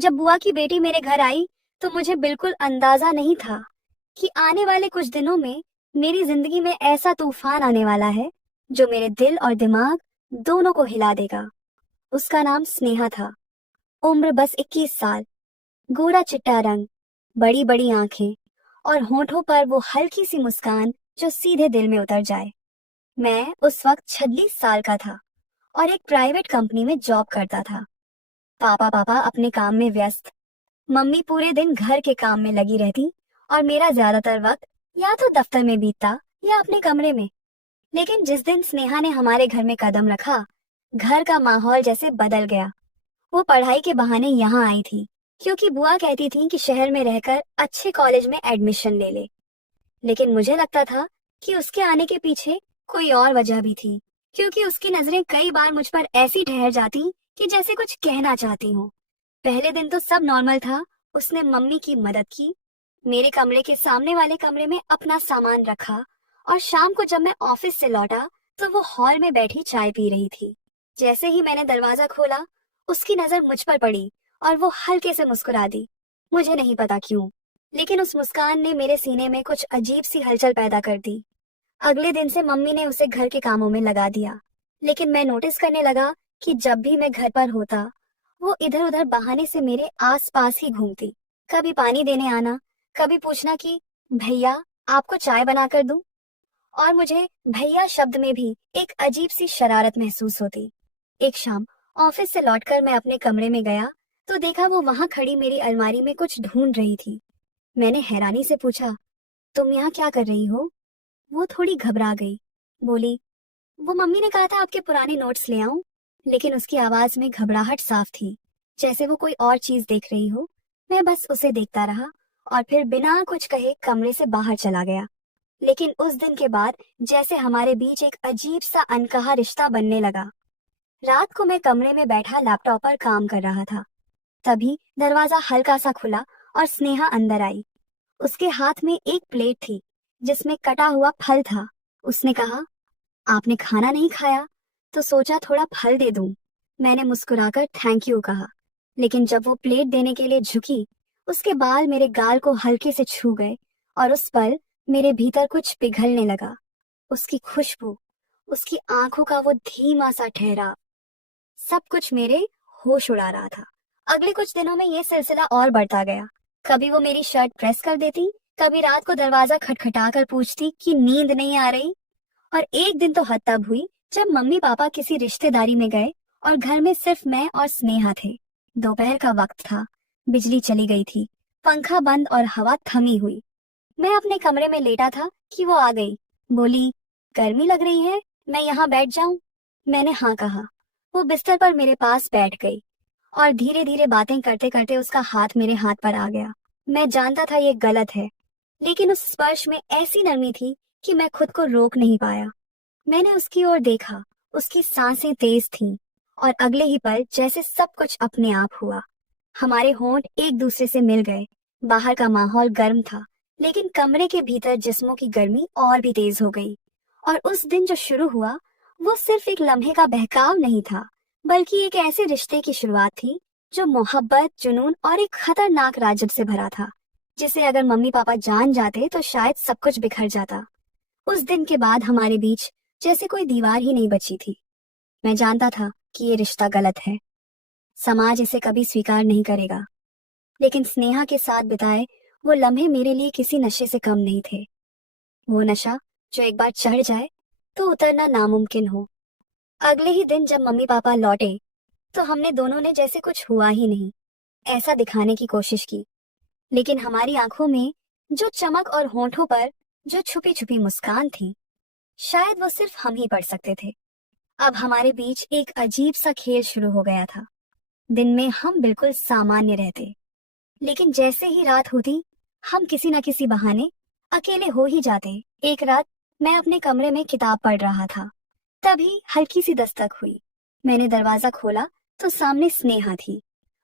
जब बुआ की बेटी मेरे घर आई तो मुझे बिल्कुल अंदाजा नहीं था कि आने वाले कुछ दिनों में मेरी जिंदगी में ऐसा तूफान आने वाला है जो मेरे दिल और दिमाग दोनों को हिला देगा। उसका नाम स्नेहा था। उम्र बस 21 साल, गोरा चिट्टा रंग, बड़ी बड़ी आंखें और होठों पर वो हल्की सी मुस्कान जो सीधे दिल में उतर जाए। मैं उस वक्त 26 साल का था और एक प्राइवेट कंपनी में जॉब करता था। पापा अपने काम में व्यस्त, मम्मी पूरे दिन घर के काम में लगी रहती और मेरा ज्यादातर वक्त या तो दफ्तर में बीतता या अपने कमरे में। लेकिन जिस दिन स्नेहा ने हमारे घर में कदम रखा, घर का माहौल जैसे बदल गया। वो पढ़ाई के बहाने यहाँ आई थी क्योंकि बुआ कहती थी कि शहर में रहकर अच्छे कॉलेज में एडमिशन ले ले। लेकिन मुझे लगता था कि उसके आने के पीछे कोई और वजह भी थी, क्योंकि उसकी नजरें कई बार मुझ पर ऐसी ठहर जाती कि जैसे कुछ कहना चाहती हूँ। पहले दिन तो सब नॉर्मल था। उसने मम्मी की मदद की, मेरे कमरे के सामने वाले कमरे में अपना सामान रखा और शाम को जब मैं ऑफिस से लौटा तो वो हॉल में बैठी चाय पी रही थी। जैसे ही मैंने दरवाजा खोला, उसकी नजर मुझ पर पड़ी और वो हल्के से मुस्कुरा दी। मुझे नहीं पता क्यों, लेकिन उस मुस्कान ने मेरे सीने में कुछ अजीब सी हलचल पैदा कर दी। अगले दिन से मम्मी ने उसे घर के कामों में लगा दिया, लेकिन मैं नोटिस करने लगा कि जब भी मैं घर पर होता, वो इधर उधर बहाने से मेरे आस पास ही घूमती। कभी पानी देने आना, कभी पूछना कि भैया आपको चाय बना कर दूं, और मुझे भैया शब्द में भी एक अजीब सी शरारत महसूस होती। एक शाम ऑफिस से लौटकर मैं अपने कमरे में गया तो देखा वो वहां खड़ी मेरी अलमारी में कुछ ढूंढ रही थी। मैंने हैरानी से पूछा, तुम यहाँ क्या कर रही हो? वो थोड़ी घबरा गई, बोली, वो मम्मी ने कहा था आपके पुराने नोट्स ले आऊं। लेकिन उसकी आवाज में घबराहट साफ थी, जैसे वो कोई और चीज देख रही हो। मैं बस उसे देखता रहा और फिर बिना कुछ कहे कमरे से बाहर चला गया। लेकिन उस दिन के बाद जैसे हमारे बीच एक अजीब सा अनकहा रिश्ता बनने लगा। रात को मैं कमरे में बैठा लैपटॉप पर काम कर रहा था। तभी दरवाजा हल्का सा खुला और स्नेहा अंदर आई। उसके हाथ में एक प्लेट थी जिसमें कटा हुआ फल था। उसने कहा, आपने खाना नहीं खाया तो सोचा थोड़ा फल दे दूं। मैंने मुस्कुराकर थैंक यू कहा, लेकिन जब वो प्लेट देने के लिए झुकी, उसके बाल मेरे गाल को हल्के से छू गए और उस पल मेरे भीतर कुछ पिघलने लगा। उसकी खुशबू, उसकी आंखों का वो धीमा सा ठहराव, सब कुछ मेरे होश उड़ा रहा था। अगले कुछ दिनों में ये सिलसिला और बढ़ता गया। कभी वो मेरी शर्ट प्रेस कर देती, कभी रात को दरवाजा खटखटा कर पूछती कि नींद नहीं आ रही। और एक दिन तो हद तब हुई जब मम्मी पापा किसी रिश्तेदारी में गए और घर में सिर्फ मैं और स्नेहा थे। दोपहर का वक्त था, बिजली चली गई थी, पंखा बंद और हवा थमी हुई। मैं अपने कमरे में लेटा था कि वो आ गई। बोली, गर्मी लग रही है, मैं यहाँ बैठ जाऊं? मैंने हाँ कहा। वो बिस्तर पर मेरे पास बैठ गई और धीरे धीरे बातें करते करते उसका हाथ मेरे हाथ पर आ गया। मैं जानता था ये गलत है, लेकिन उस स्पर्श में ऐसी नरमी थी कि मैं खुद को रोक नहीं पाया। मैंने उसकी ओर देखा, उसकी सांसें तेज थीं और अगले ही पल जैसे सब कुछ अपने आप हुआ। हमारे होंठ एक दूसरे से मिल गए। बाहर का माहौल गर्म था, लेकिन कमरे के भीतर जिस्मों की गर्मी और भी तेज हो गई। और उस दिन जो शुरू हुआ, वो सिर्फ एक लम्हे का बहकाव नहीं था, बल्कि एक ऐसे रिश्ते की शुरुआत थी जो मोहब्बत, जुनून और एक खतरनाक राजब से भरा था, जिसे अगर मम्मी पापा जान जाते तो शायद सब कुछ बिखर जाता। उस दिन के बाद हमारे बीच जैसे कोई दीवार ही नहीं बची थी। मैं जानता था कि ये रिश्ता गलत है, समाज इसे कभी स्वीकार नहीं करेगा, लेकिन स्नेहा के साथ बिताए वो लम्हे मेरे लिए किसी नशे से कम नहीं थे। वो नशा जो एक बार चढ़ जाए तो उतरना नामुमकिन हो। अगले ही दिन जब मम्मी पापा लौटे तो हमने दोनों ने जैसे कुछ हुआ ही नहीं ऐसा दिखाने की कोशिश की, लेकिन हमारी आंखों में जो चमक और होंठों पर जो छुपी छुपी मुस्कान थी, शायद वो सिर्फ हम ही पढ़ सकते थे। अब हमारे बीच एक अजीब सा खेल शुरू हो गया था। दिन में हम बिल्कुल सामान्य रहते, लेकिन जैसे ही रात होती, हम किसी न किसी बहाने अकेले हो ही जाते। एक रात मैं अपने कमरे में किताब पढ़ रहा था, तभी हल्की सी दस्तक हुई। मैंने दरवाजा खोला तो सामने स्नेहा थी।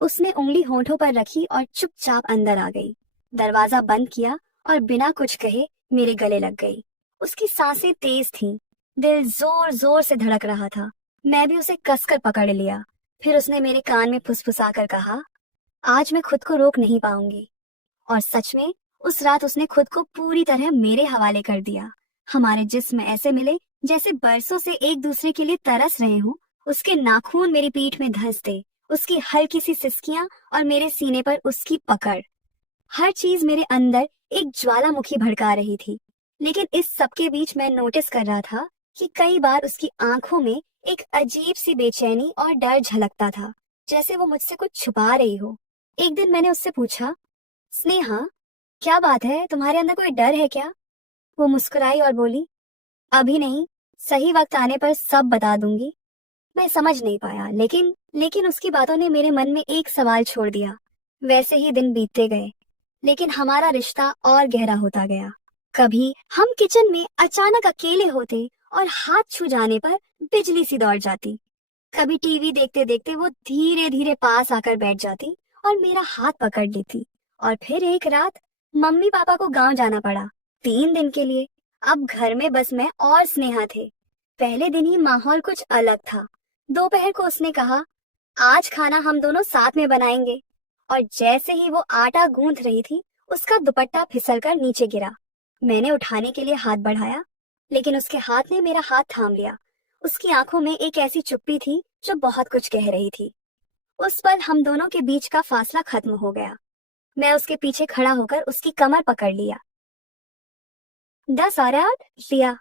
उसने उंगली होठों पर रखी और चुपचाप अंदर आ गई। दरवाजा बंद किया और बिना कुछ कहे मेरे गले लग गई। उसकी सांसें तेज थीं, दिल जोर जोर से धड़क रहा था। मैं भी उसे कसकर पकड़ लिया। फिर उसने मेरे कान में फुसफुसाकर कहा, आज मैं खुद को रोक नहीं पाऊंगी। और सच में उस रात उसने खुद को पूरी तरह मेरे हवाले कर दिया। हमारे जिस्म ऐसे मिले जैसे बरसों से एक दूसरे के लिए तरस रहे हों। उसके नाखून मेरी पीठ में धंसते, उसकी हल्की सी सिसकियां और मेरे सीने पर उसकी पकड़। हर चीज मेरे अंदर एक ज्वालामुखी भड़का रही थी। लेकिन इस सबके बीच मैं नोटिस कर रहा था कि कई बार उसकी आंखों में एक अजीब सी बेचैनी और डर झलकता था, जैसे वो मुझसे कुछ छुपा रही हो। एक दिन मैंने उससे पूछा, स्नेहा, क्या बात है, तुम्हारे अंदर कोई डर है क्या? वो मुस्कुराई और बोली, अभी नहीं, सही वक्त आने पर सब बता दूंगी। मैं समझ नहीं पाया, लेकिन उसकी बातों ने मेरे मन में एक सवाल छोड़ दिया। वैसे ही दिन बीतते गए, लेकिन हमारा रिश्ता और गहरा होता गया। कभी हम किचन में अचानक अकेले होते और हाथ छू जाने पर बिजली सी दौड़ जाती। कभी टीवी देखते देखते वो धीरे धीरे पास आकर बैठ जाती और मेरा हाथ पकड़ लेती। और फिर एक रात मम्मी पापा को गांव जाना पड़ा, 3 दिन के लिए। अब घर में बस मैं और स्नेहा थे। पहले दिन ही माहौल कुछ अलग था। दोपहर को उसने कहा, आज खाना हम दोनों साथ में बनाएंगे। और जैसे ही वो आटा गूंथ रही थी, उसका दुपट्टा फिसलकर नीचे गिरा। मैंने उठाने के लिए हाथ बढ़ाया, लेकिन उसके हाथ ने मेरा हाथ थाम लिया। उसकी आंखों में एक ऐसी चुप्पी थी जो बहुत कुछ कह रही थी। उस पल हम दोनों के बीच का फासला खत्म हो गया। मैं उसके पीछे खड़ा होकर उसकी कमर पकड़ लिया। 10 आराध लिया।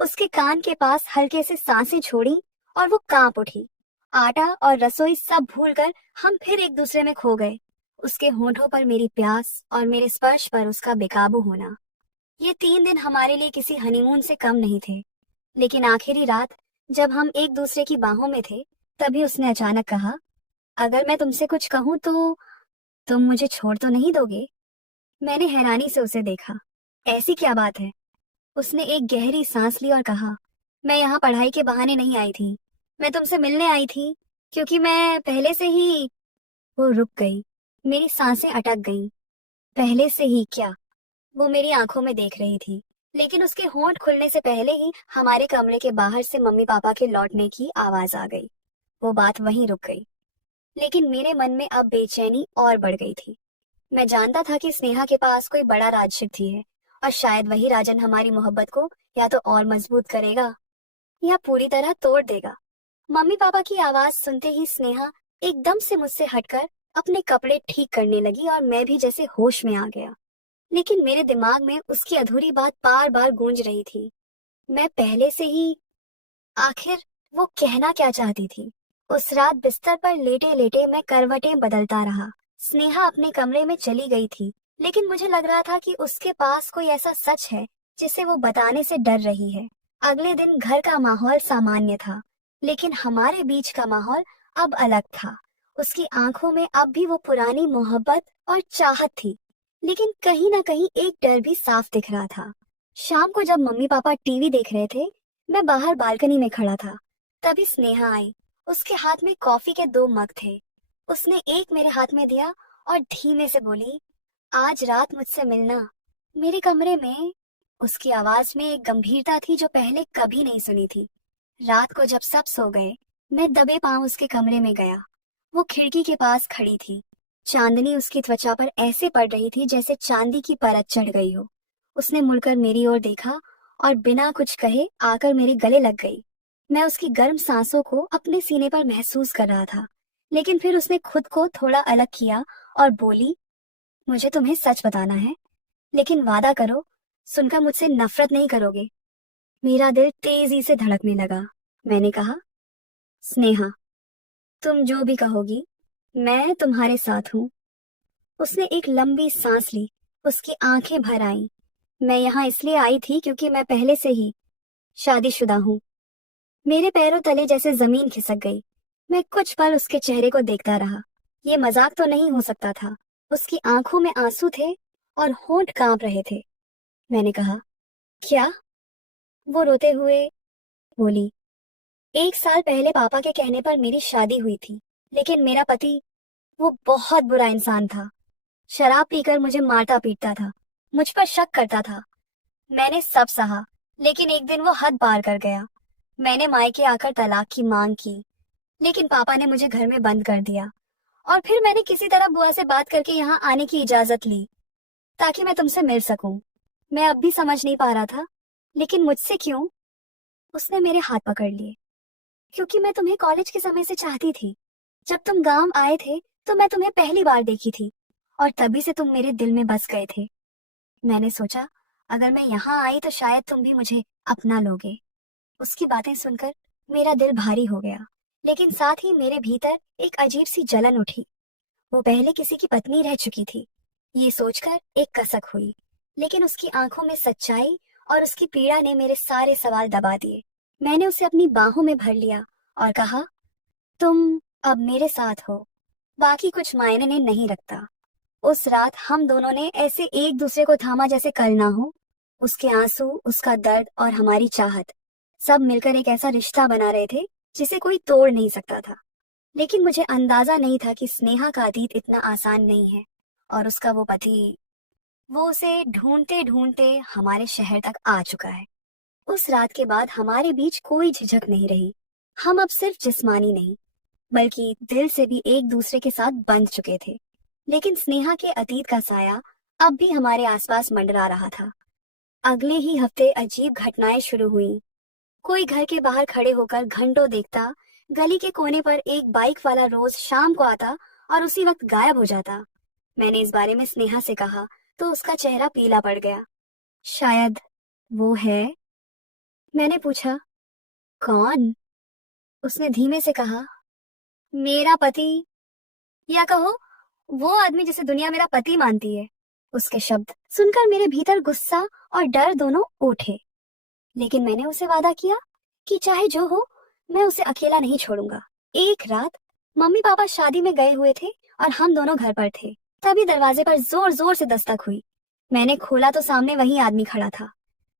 उसके कान के पास हल्के से सांसें छोड़ी और वो कांप उठी। आटा और रसोई सब भूलकर हम फिर एक दूसरे में खो गए। उसके होठों पर मेरी प्यास और मेरे स्पर्श पर उसका बेकाबू होना। ये 3 दिन हमारे लिए किसी हनीमून से कम नहीं थे। लेकिन आखिरी रात जब हम एक दूसरे की बाहों में थे, तभी उसने अचानक कहा, अगर मैं तुमसे कुछ कहूं तो तुम मुझे छोड़ तो नहीं दोगे? मैंने हैरानी से उसे देखा। ऐसी क्या बात है? उसने एक गहरी सांस ली और कहा, मैं यहाँ पढ़ाई के बहाने नहीं आई थी, मैं तुमसे मिलने आई थी, क्योंकि मैं पहले से ही। वो रुक गई। मेरी सांसें अटक गईं। पहले से ही क्या? वो मेरी आंखों में देख रही थी, लेकिन उसके होंठ खुलने से पहले ही हमारे कमरे के बाहर से मम्मी पापा के लौटने की आवाज आ गई। वो बात वहीं रुक गई। लेकिन मेरे मन में अब बेचैनी और बढ़ गई थी। मैं जानता था कि स्नेहा के पास कोई बड़ा राजशक्ति है, और शायद वही राजन हमारी मोहब्बत को या तो और मजबूत करेगा या पूरी तरह तोड़ देगा। मम्मी पापा की आवाज सुनते ही स्नेहा एकदम से मुझसे हटकर अपने कपड़े ठीक करने लगी और मैं भी जैसे होश में आ गया। लेकिन मेरे दिमाग में उसकी अधूरी बात बार बार गूंज रही थी। मैं पहले से ही, आखिर वो कहना क्या चाहती थी? उस रात बिस्तर पर लेटे लेटे मैं करवटें बदलता रहा। स्नेहा अपने कमरे में चली गई थी, लेकिन मुझे लग रहा था कि उसके पास कोई ऐसा सच है जिसे वो बताने से डर रही है। अगले दिन घर का माहौल सामान्य था, लेकिन हमारे बीच का माहौल अब अलग था। उसकी आंखों में अब भी वो पुरानी मोहब्बत और चाहत थी, लेकिन कहीं ना कहीं एक डर भी साफ दिख रहा था। शाम को जब मम्मी पापा टीवी देख रहे थे, मैं बाहर बालकनी में खड़ा था। तभी स्नेहा आई। उसके हाथ में कॉफी के 2 मग थे। उसने एक मेरे हाथ में दिया और धीमे से बोली, आज रात मुझसे मिलना मेरे कमरे में। उसकी आवाज में एक गंभीरता थी जो पहले कभी नहीं सुनी थी। रात को जब सब सो गए, मैं दबे पांव उसके कमरे में गया। वो खिड़की के पास खड़ी थी। चांदनी उसकी त्वचा पर ऐसे पड़ रही थी जैसे चांदी की परत चढ़ गई हो। उसने मुड़कर मेरी ओर देखा और बिना कुछ कहे आकर मेरे गले लग गई। मैं उसकी गर्म सांसों को अपने सीने पर महसूस कर रहा था, लेकिन फिर उसने खुद को थोड़ा अलग किया और बोली, मुझे तुम्हें सच बताना है, लेकिन वादा करो, सुनकर मुझसे नफरत नहीं करोगे। मेरा दिल तेजी से धड़कने लगा। मैंने कहा, स्नेहा, तुम जो भी कहोगी, मैं तुम्हारे साथ हूँ। उसने एक लंबी सांस ली। उसकी आंखें भर आईं। मैं यहाँ इसलिए आई थी क्योंकि मैं पहले से ही शादीशुदा हूँ। मेरे पैरों तले जैसे जमीन खिसक गई। मैं कुछ पल उसके चेहरे को देखता रहा। ये मजाक तो नहीं हो सकता था। उसकी आंखों में आंसू थे और होंठ कांप रहे थे। मैंने कहा, क्या? वो रोते हुए बोली, 1 साल पहले पापा के कहने पर मेरी शादी हुई थी, लेकिन मेरा पति, वो बहुत बुरा इंसान था। शराब पीकर मुझे मारता पीटता था, मुझ पर शक करता था। मैंने सब सहा, लेकिन एक दिन वो हद पार कर गया। मैंने मायके आकर तलाक की मांग की, लेकिन पापा ने मुझे घर में बंद कर दिया और फिर मैंने किसी तरह बुआ से बात करके यहाँ आने की इजाजत ली ताकि मैं तुमसे मिल सकूं। मैं अब भी समझ नहीं पा रहा था, लेकिन मुझसे क्यों उसने मेरे हाथ पकड़ लिए। क्योंकि मैं तुम्हें कॉलेज के समय से चाहती थी। जब तुम गांव आए थे तो मैं तुम्हें पहली बार देखी थी और तभी से तुम मेरे दिल में बस गए थे। मैंने सोचा अगर मैं यहाँ आई तो शायद तुम भी मुझे अपना लोगे। उसकी बातें सुनकर मेरा दिल भारी हो गया, लेकिन साथ ही मेरे भीतर एक अजीब सी जलन उठी। वो पहले किसी की पत्नी रह चुकी थी, ये सोचकर एक कसक हुई, लेकिन उसकी आंखों में सच्चाई और उसकी पीड़ा ने मेरे सारे सवाल दबा दिए। मैंने उसे अपनी बाहों में भर लिया और कहा, तुम अब मेरे साथ हो, बाकी कुछ मायने नहीं रखता। उस रात हम दोनों ने ऐसे एक दूसरे को थामा जैसे कल ना हो। उसके आंसू, उसका दर्द और हमारी चाहत सब मिलकर एक ऐसा रिश्ता बना रहे थे जिसे कोई तोड़ नहीं सकता था। लेकिन मुझे अंदाजा नहीं था कि स्नेहा का अतीत इतना आसान नहीं है और उसका वो पति, वो उसे ढूंढते ढूंढते हमारे शहर तक आ चुका है। उस रात के बाद हमारे बीच कोई झिझक नहीं रही। हम अब सिर्फ जिस्मानी नहीं बल्कि दिल से भी एक दूसरे के साथ बंध चुके थे। लेकिन स्नेहा के अतीत का साया अब भी हमारे आसपास मंडरा रहा था। अगले ही हफ्ते अजीब घटनाएं शुरू हुई। कोई घर के बाहर खड़े होकर घंटों देखता, गली के कोने पर एक बाइक वाला रोज शाम को आता और उसी वक्त गायब हो जाता। मैंने इस बारे में स्नेहा से कहा तो उसका चेहरा पीला पड़ गया। शायद वो है? मैंने पूछा। कौन? उसने धीमे से कहा, मेरा पति, या कहो वो आदमी जिसे दुनिया मेरा पति मानती है। उसके शब्द सुनकर मेरे भीतर गुस्सा और डर दोनों उठे, लेकिन मैंने उसे वादा किया कि चाहे जो हो मैं उसे अकेला नहीं छोड़ूंगा। एक रात मम्मी पापा शादी में गए हुए थे और हम दोनों घर पर थे। तभी दरवाजे पर जोर जोर से दस्तक हुई। मैंने खोला तो सामने वही आदमी खड़ा था,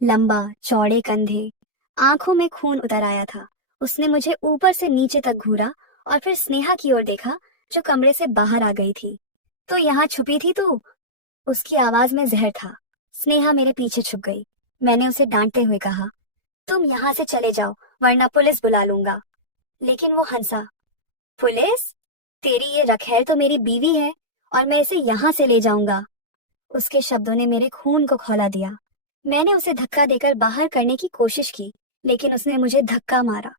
लंबा, चौड़े कंधे, आंखों में खून उतर आया था। उसने मुझे ऊपर से नीचे तक घूरा और फिर स्नेहा की ओर देखा जो कमरे से बाहर आ गई थी। तो यहाँ छुपी थी तू? उसकी आवाज में जहर था। स्नेहा मेरे पीछे छुप गई। मैंने उसे डांटते हुए कहा, तुम यहाँ से चले जाओ वरना पुलिस बुला लूंगा। लेकिन वो हंसा। पुलिस? तेरी ये रखैल तो मेरी बीवी है और मैं इसे यहाँ से ले जाऊंगा। उसके शब्दों ने मेरे खून को खौला दिया। मैंने उसे धक्का देकर बाहर करने की कोशिश की, लेकिन उसने मुझे धक्का मारा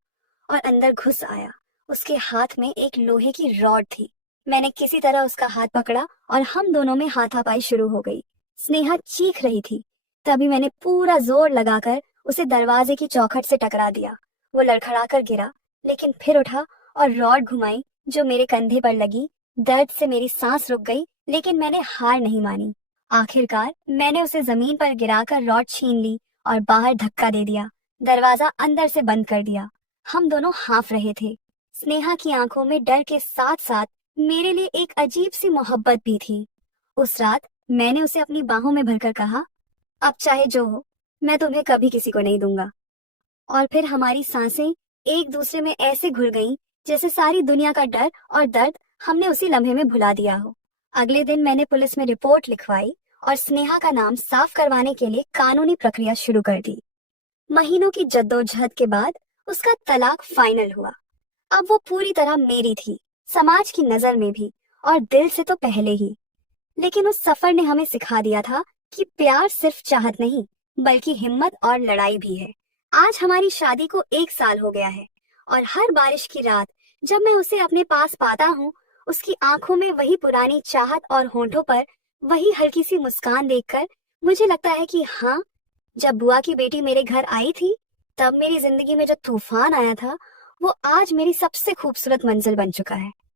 और अंदर घुस आया। उसके हाथ में एक लोहे की रॉड थी। मैंने किसी तरह उसका हाथ पकड़ा और हम दोनों में हाथापाई शुरू हो गई। स्नेहा चीख रही थी। तभी मैंने पूरा जोर लगाकर उसे दरवाजे की चौखट से टकरा दिया। वो लड़खड़ाकर गिरा, लेकिन फिर उठा और रॉड घुमाई जो मेरे कंधे पर लगी। दर्द से मेरी सांस रुक गई, लेकिन मैंने हार नहीं मानी। आखिरकार मैंने उसे जमीन पर गिराकर रॉड छीन ली और बाहर धक्का दे दिया। दरवाजा अंदर से बंद कर दिया। हम दोनों हाफ रहे थे। स्नेहा की आंखों में डर के साथ साथ मेरे लिए एक अजीब सी मोहब्बत भी थी। उस रात मैंने उसे अपनी बाहों में भरकर कहा, अब चाहे जो हो मैं तुम्हें कभी किसी को नहीं दूंगा। और फिर हमारी सांसें एक दूसरे में ऐसे घुल गईं जैसे सारी दुनिया का डर और दर्द हमने उसी लम्हे में भुला दिया हो। अगले दिन मैंने पुलिस में रिपोर्ट लिखवाई और स्नेहा का नाम साफ करवाने के लिए कानूनी प्रक्रिया शुरू कर दी। महीनों की जद्दोजहद के बाद उसका तलाक फाइनल हुआ। अब वो पूरी तरह मेरी थी, समाज की नजर में भी और दिल से तो पहले ही। लेकिन उस सफर ने हमें सिखा दिया था कि प्यार सिर्फ चाहत नहीं बल्कि हिम्मत और लड़ाई भी है। आज हमारी शादी को 1 साल हो गया है और हर बारिश की रात जब मैं उसे अपने पास पाता हूँ, उसकी आंखों में वही पुरानी चाहत और होंठों पर वही हल्की सी मुस्कान देखकर मुझे लगता है कि हाँ, जब बुआ की बेटी मेरे घर आई थी तब मेरी जिंदगी में जो तूफान आया था वो आज मेरी सबसे खूबसूरत मंजिल बन चुका है।